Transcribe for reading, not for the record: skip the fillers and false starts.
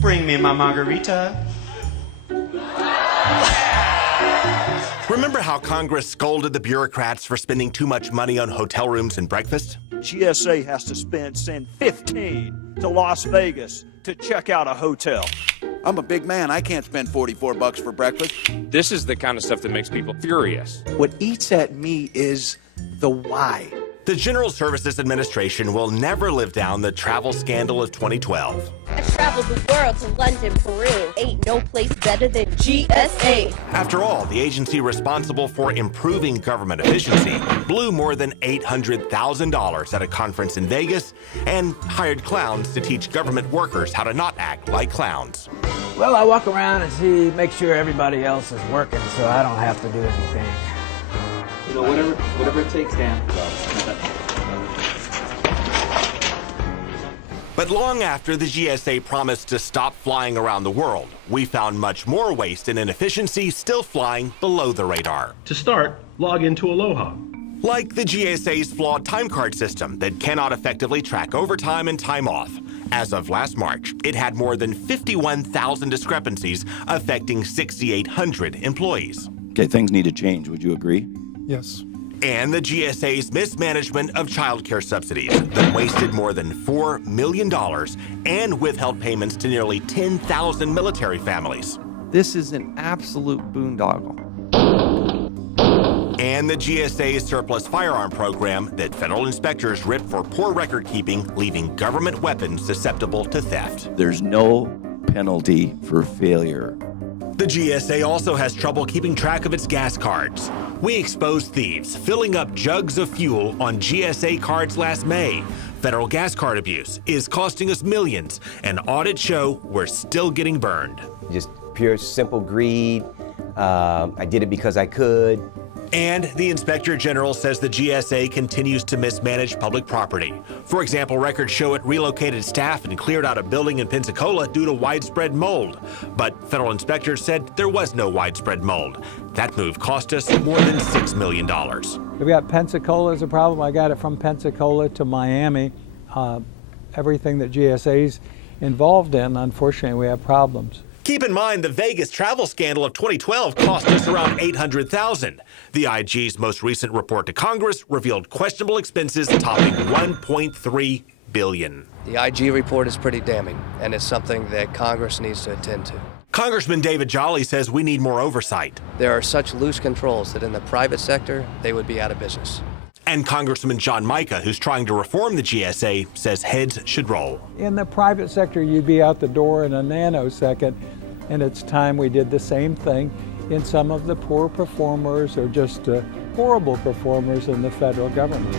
Bring me my margarita. Remember how Congress scolded the bureaucrats for spending too much money on hotel rooms and breakfast? GSA has to send 15 to Las Vegas to check out a hotel. I'm a big man. I can't spend $44 for breakfast. This is the kind of stuff that makes people furious. What eats at me is the why. The General Services Administration will never live down the travel scandal of 2012. I traveled the world to London, Peru. Ain't no place better than GSA. After all, the agency responsible for improving government efficiency blew more than $800,000 at a conference in Vegas and hired clowns to teach government workers how to not act like clowns. Well, I walk around and make sure everybody else is working so I don't have to do anything. You know, whatever it takes, Dan. But long after the GSA promised to stop flying around the world, we found much more waste and inefficiency still flying below the radar. To start, log into Aloha. Like the GSA's flawed time card system that cannot effectively track overtime and time off. As of last March, it had more than 51,000 discrepancies affecting 6,800 employees. Okay, things need to change. Would you agree? Yes. And the GSA's mismanagement of child care subsidies that wasted more than $4 million and withheld payments to nearly 10,000 military families. This is an absolute boondoggle. And the GSA's surplus firearm program that federal inspectors ripped for poor record keeping, leaving government weapons susceptible to theft. There's no penalty for failure. The GSA also has trouble keeping track of its gas cards. We exposed thieves filling up jugs of fuel on GSA cards last May. Federal gas card abuse is costing us millions, and audits show we're still getting burned. Just pure, simple greed. I did it because I could. And the Inspector General says the GSA continues to mismanage public property. For example, records show it relocated staff and cleared out a building in Pensacola due to widespread mold. But federal inspectors said there was no widespread mold. That move cost us more than $6 million. We've got Pensacola as a problem. I got it from Pensacola to Miami. Everything that GSA's involved in, unfortunately, we have problems. Keep in mind, the Vegas travel scandal of 2012 cost us around $800,000. The IG's most recent report to Congress revealed questionable expenses topping $1.3 billion. The IG report is pretty damning, and it's something that Congress needs to attend to. Congressman David Jolly says we need more oversight. There are such loose controls that in the private sector, they would be out of business. And Congressman John Mica, who's trying to reform the GSA, says heads should roll. In the private sector, you'd be out the door in a nanosecond, and it's time we did the same thing in some of the poor performers or just horrible performers in the federal government.